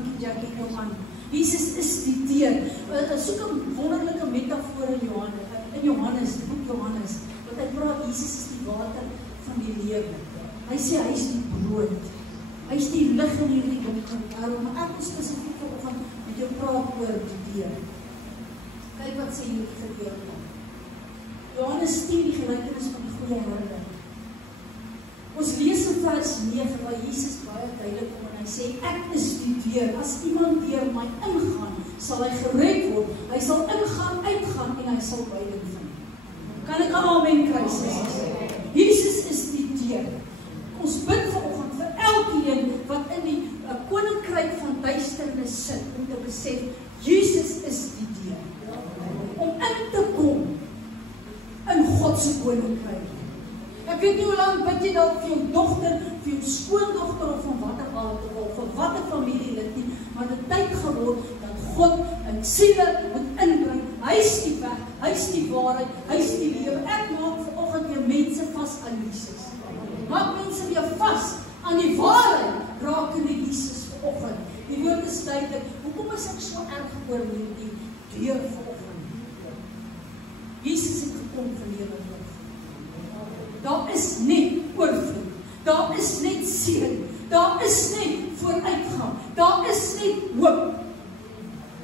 Dankie Jackie, kom aan. Jesus is die deur. Soek 'n wonderlike metafoor in Johannes, die boek Johannes, wat hy praat, Jesus is die water van die lewe. Hy sê, hy is die brood. Hy is die lig in hierdie donker wêreld, maar ek wil spesifiek vanoggend met jou praat oor die deur. Kyk wat sê hierdie gedeelte. Johannes 10, die gelykenis van die goeie herder. Ons lees in vers 9, waar Jesus baie duidelik kom en hy sê, ek is die deur, as iemand deur my ingaan, sal hy gered word, hy sal ingaan, uitgaan en hy sal weiding vind. Kan ek 'n amen kry, sissies? Jesus is die deur. Ons bid vanoggend vir elkeen wat in die koninkryk van duisternis sit, om te besef, Jesus is die deur. Om in te kom in God se koninkryk. Ek weet nie hoe lang bid jy dalk vir jou dogter, vir jou skoondogter of van watter aard of van watter familielid nie, maar dit tyd geword dat God in siele moet inbring. Hy is die weg, hy is die waarheid, hy is die lewe. Ek maak vanoggend weer mense vas aan Jesus. Maak mense weer vas aan die waarheid rakende Jesus vanoggend. Die woord is duidelik. Hoekom is ek so erg oor hierdie deur vanoggend? Jesus het gekom vir lewe. Daar is net oorvloed. Daar is net seën. Daar is net vooruitgang. Daar is net hoop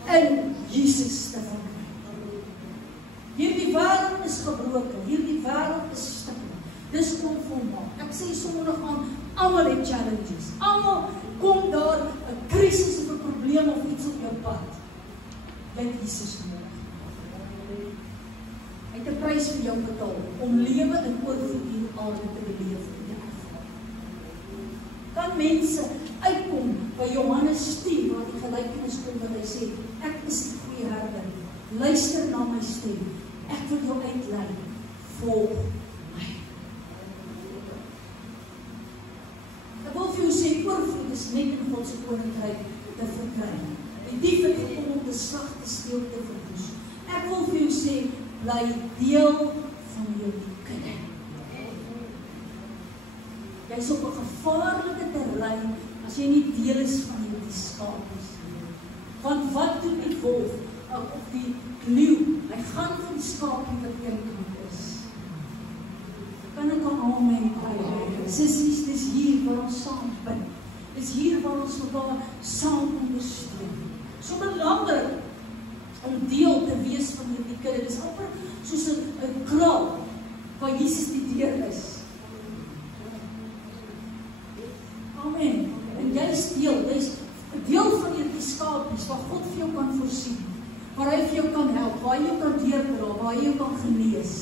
in Jesus te vind. Hierdie wêreld is gebroken. Hierdie wêreld is stikend. Dis onvolmaak. Ek sê sommer nog aan, almal het challenges. Almal kom daar 'n krisis of 'n probleem of iets op jou pad. Jy het Jesus nodig. Hy het 'n prys vir jou betaal om lewe in oorvloed hier op aarde te beleef. Kan mense uitkom by Johannes 10 waar die gelykenis kom wat hy sê, ek is die goeie herder. Luister na my stem. Ek wil jou uitlei. Volg my. Ek wil vir jou sê, oorvloed is net in God se koninkryk te verkry. Die dief het gekom om te slag, te steel, te verwoes. Ek wil vir jou sê, bly deel van hierdie kudde. Jy is op 'n gevaarlike terrein as jy nie deel is van hierdie skapies. Want wat doen die wolf of die leeu? Hy gaan vir die skapie wat eenkant is. Kan ek aan amen kry? Sissies, dis hier waar ons saam bid. Dis hier waar ons mekaar saam ondersteun. So belangrik om deel te wees van hierdie kudde. Dis amper soos 'n kraal waar Jesus die deur is. Amen. En jy is deel van hierdie skapies waar God vir jou kan voorsien, waar hy vir jou kan help, waar jy jou kan deurdra, waar jy jou kan genees.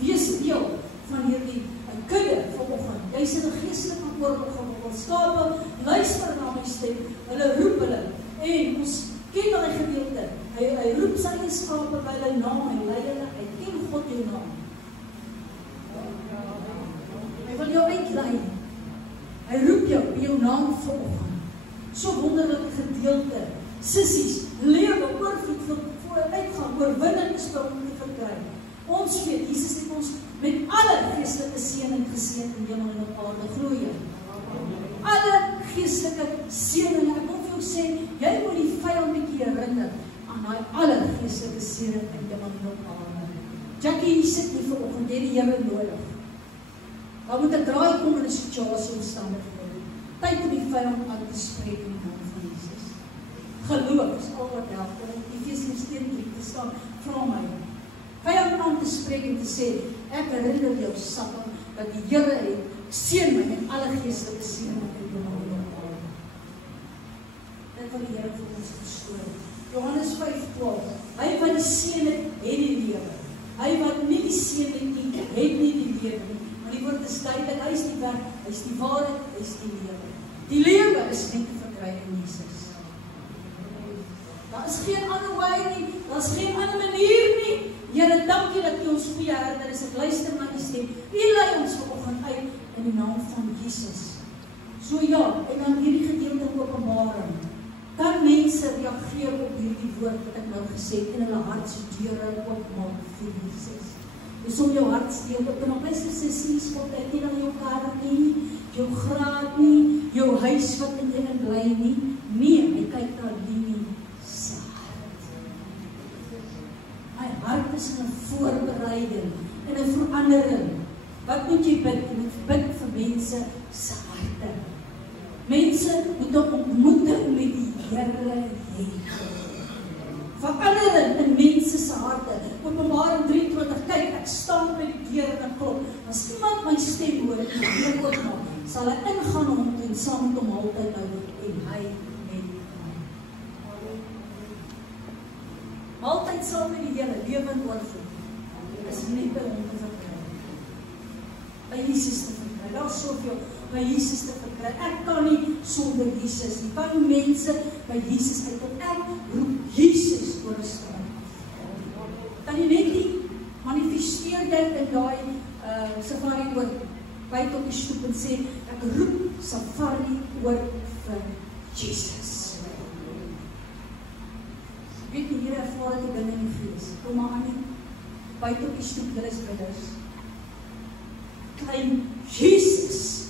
Wees deel van hierdie kudde vanoggend. Jy's in 'n geestelike oorlog geword. Skape luister na my stem. Hulle roep hulle en ons ken daai gedeelte. Hy roep sy eie skape by hulle naam, hy lei hulle, hy ken God jou naam. Hy wil jou uitlei. Hy roep jou by jou naam vanoggend. So wonderlike gedeelte. Sissies, lewe oorvloed vooruitgang, oorwinning is om te verkry. Ons weet, Jesus het ons met alle geestelike seëning geseën in hemel en op aarde. Glo jy? Alle geestelike seëning. Ek wil vir jou sê, jy moet die vyand bietjie herinner aan daai alle geestelike seëning in hemel en op aarde. Jackie, hier sit nie vanoggend, jy het die Here nodig. Daar moet 'n draai kom in 'n situasie omstandighede. Tyd om die vyand aan te spreek in die naam van Jesus. Geloof is al wat help. Efesiërs 1:3 te staan, vra my. Vyand aan te spreek en te sê, ek herinner jou Satan, dat die Here het seën my met alle geestelike seëning in die naam van God. Dit wil die Here vir ons verskoon. Johannes 5:12. Hy wat die seën het, het die lewe. Hy wat nie die seën het nie, het nie die lewe nie. Maar die woord is duidelik, hy is die weg, hy is die waarheid, hy is die lewe. Die lewe is net te verkry in Jesus. Daar is geen ander way nie, daar is geen ander manier nie. Here, dankie dat U ons goeie herder is. Ek luister na U stem. U lei ons vanoggend uit in die naam van Jesus. So ja, en dan hierdie gedeelte Openbaring. Kan mense reageer op hierdie woord wat ek nou gesê het en hulle hart se deure oopmaak vir Jesus? Dis om jou hart deel op en op luister sissies, God het nie dan jou kaart nie, jou graad nie, jou huis wat in jy bly nie. Nee, hy kyk na Lini se hart. My hart is in 'n voorbereiding en 'n verandering. Wat moet jy bid? Jy moet bid vir mense se harte. Mense moet 'n ontmoeting met die Here hê. Verandering in mense se harte. Openbaring 23, kyk, ek staan by die deur en ek klop. As iemand my stem hoor en ek oopmaak, sal hy ingaan hom toe en saam met hom maaltyd hou en hy met my. Maaltyd saam met die Here, lewend oorvloed. Is net by hom te verkry. By Jesus te verkry. Daar is soveel by Jesus te verkry. Ek kan nie sonder Jesus nie. Kan mense by Jesus uit, want ek roep Jesus oor 'n straat. Kan jy net nie manifesteer dit in daai safari oor buite op die stoep en sê, ek roep safari oor vir Jesus. Weet nie, hier ervaar ek die dinge in die gees. Kom maar aan nie, buite op die stoep, julle is broeders. Klein Jesus.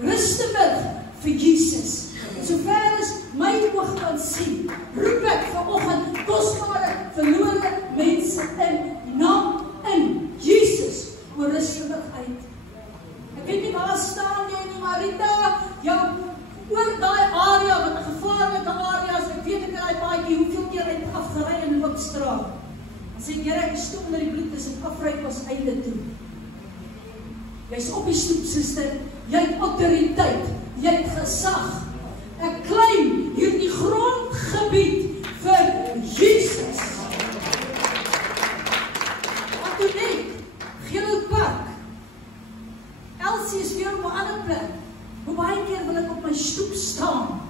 Rustenburg vir Jesus. So ver as my oog kan sien, roep ek vanoggend kosbare, verlore mense in die naam in Jesus oor Rustenburg uit. Ek weet nie waar staan jy nie, Marita, jou oor daai area, wat 'n gevaarlike area is, ek weet ek daai paadjie, hoeveel keer het afgery in Hoopstraat. Dan sê Here, ek is toe onder die bloed, dis 'n afry pas einde toe. Jy's op die stoep, suster, jy het autoriteit, jy het gesag. Ek claim hierdie grondgebied vir Jesus. Wat doen ek? Geelhoutpark. Elsie is weer op 'n ander plek. Hoe baie keer wil ek op my stoep staan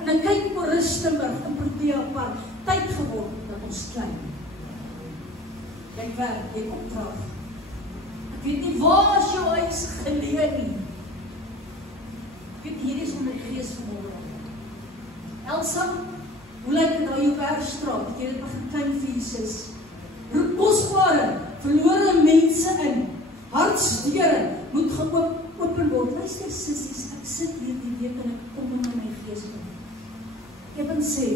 en dan kyk oor Rustenburg in Protea Park. Tyd geword dat ons klein. Jy werk, jy kom terug. Ek weet nie waar is jou huis geleë nie. Ek weet hier is onder die gees vanmôre. Elsa, hoe lyk dit nou jou Bergstraat? Het jy dit begin klein vir Jesus? Roep kosbare, verlore mense in. Hartsdeure moet geopen word. Luister sissies, ek sit hier die week en ek kom in my gees op. Ek wil sê,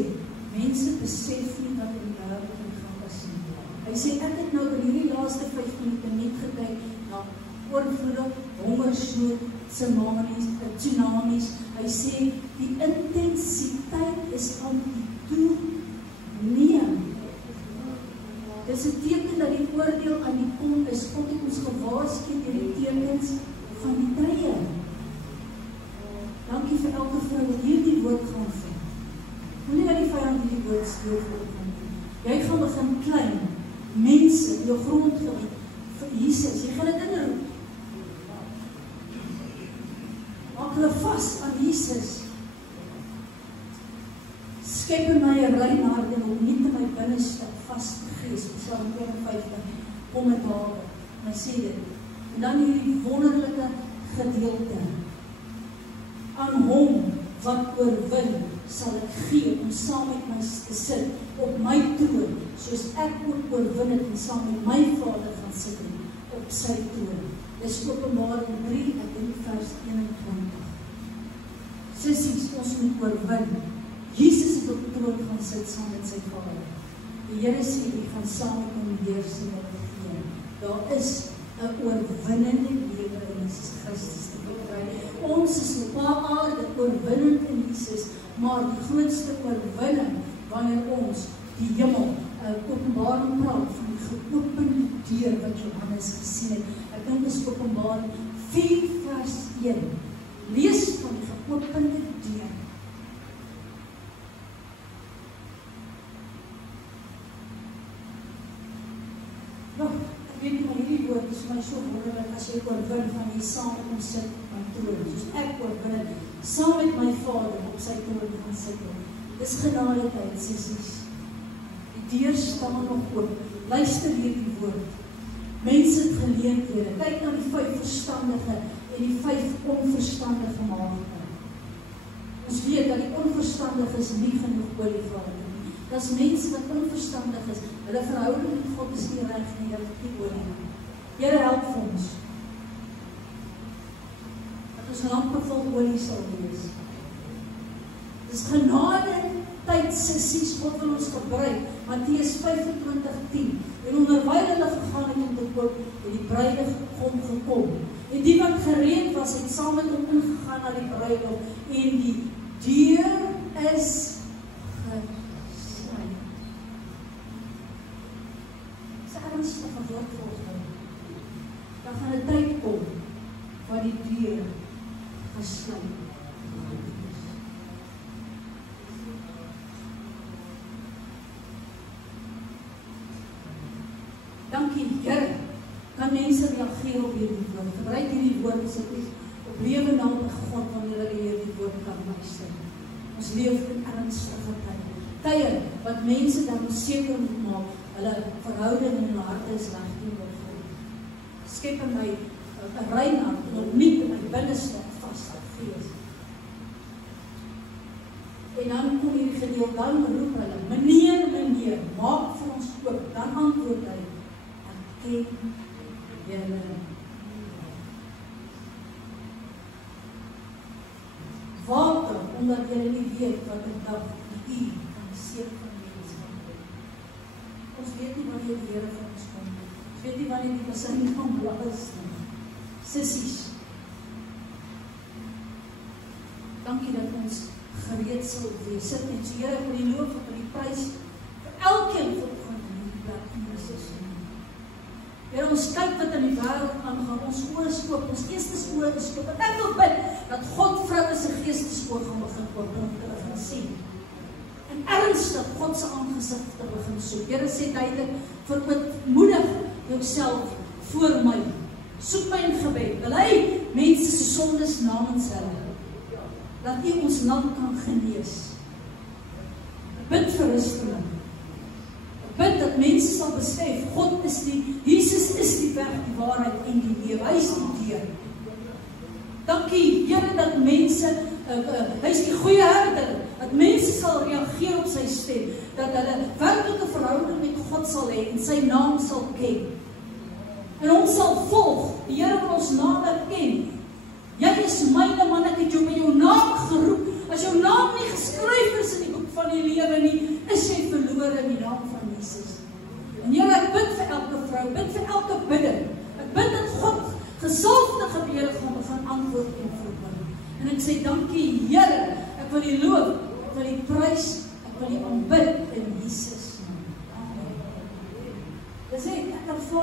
mense besef nie dat in die wêreld gaan passeer. Hy sê, ek het nou in hierdie laaste 5 minute net gekyk na oorvloed, hongersnood, tsunamies. Hy sê, die intensiteit is aan die toeneem. Dis 'n teken dat die oordeel aan die kom is. God het ons gewaarsku deur die tekens van die tye. Dankie vir elke vrou wat hierdie woord gaan vind. Moenie dat die vyand hierdie woord steel vanoggend. Jy gaan begin klein mense in jou grondgebied vir Jesus. Jy gaan dit inroep. Maak hulle vas aan Jesus. Skep in my 'n rein hart en opnuut in my binneste vaste gees. Psalm 51 om het water. Maar sê dit. En dan hierdie wonderlike gedeelte. Aan hom wat oorwin sal ek gee om saam met my te sit op my troon, soos ek ook oorwin het en saam met my Vader gaan sit op sy troon. Dis Openbaring 3, ek dink vers 21. Sissies, ons moet oorwin. Jesus het op die troon gaan sit saam met sy Vader. Die Here sê, jy gaan saam met hom heers en regeer. Daar is 'n oorwinnende lewe in Jesus Christus te verkry. Ons is op aarde oorwinnend in Jesus, maar die grootste oorwinning wanneer ons die hemel Openbaring praat van die geopende deur wat Johannes gesien het. Ek dink dit is Openbaring 4 vers 1. Lees van die geopende deur. Nou, ek weet nie, maar hierdie woord is my so wonderlik as jy oorwin van die saam met hom sit op my troon. Soos ek oorwin het, saam met my Vader op sy troon gaan sit. Dis genadigheid, sissies. Die deur staan nog oop. Luister hierdie woord. Mense het geleenthede. Kyk na die 5 verstandige en die 5 onverstandige maagde. Ons weet dat die onverstandiges nie genoeg olievaart het nie. Dat is mense wat onverstandig is. Hulle verhouding met God is nie reg nie, dat het nie olie nie. Here help vir ons. Dat ons ons lampe vol olie sal wees. Dis genade tyd sissies God wil ons gebruik. Matteus 25:10. En onderwyl hulle gegaan het om te koop, het die bruidegom gekom. En die wat gereed was, het saam met hom ingegaan na die bruidegom en die deur is gesluit. Dis 'n ernstige woord volgens. Dan gaan 'n tyd kom waar die deur gesluit. Dankie Here, kan mense reageer op hierdie woord. Gebruik hierdie woord asseblief op lewe naam by God wanneer hulle hierdie woord kan luister. Ons leef in ernstige tye wat mense dan seker moet maak hulle verhouding in hulle harte is reg teenoor God. Skep in my 'n rein hart, nuut in my binneste vaste gees. En dan kom hierdie gedeelte, dan roep hulle, meneer, maak vir ons oop. Dan antwoord hy, ken julle. Water, omdat julle nie weet wat 'n dag die uur van die seun van die mens gaan doen. Ons weet nie wanneer die Here vir ons kom. Ons weet nie wanneer die besluit van blaas nie. Sissies, dankie dat ons gereed sal wees. Sit net so, Here, vir die loof, vir die prys, vir elkeen wat gaan in die plek van Christus. Here, ons kyk wat in die wêreld aangaan, ons oë is oop, ons geestesoë is oop. En ek wil bid dat God vroue se geestesoë gaan begin oop en hulle gaan sien. En ernstig God se aangesig te begin soek. Here sê duidelik, vermoedig jouself voor my. Soek my in gebed. Bely mense se sondes namens hulle. Dat U ons land kan genees. Bid vir rusting. Bid dat mense sal besef, God is Jesus is die weg, die waarheid en die lewe. Hy is die deur. Dankie, Here, dat mense, hy is die goeie herder, dat mense sal reageer op sy stem, dat hulle werklike verhouding met God sal hê en sy naam sal ken. En ons sal volg, die Here wil ons nader ken. Jy is myne man, ek het jou by jou naam geroep. As jou naam nie geskryf is in die boek van die lewe nie, is jy verlore in die naam van Jesus. En Here, ek bid vir elke vrou, bid vir elke bidder. Ek bid dat God gesalfde gebede gaan begin antwoord en verbind. En ek sê dankie Here, ek wil die loof, ek wil die prys, ek wil die aanbid in Jesus naam. Amen. Dis ek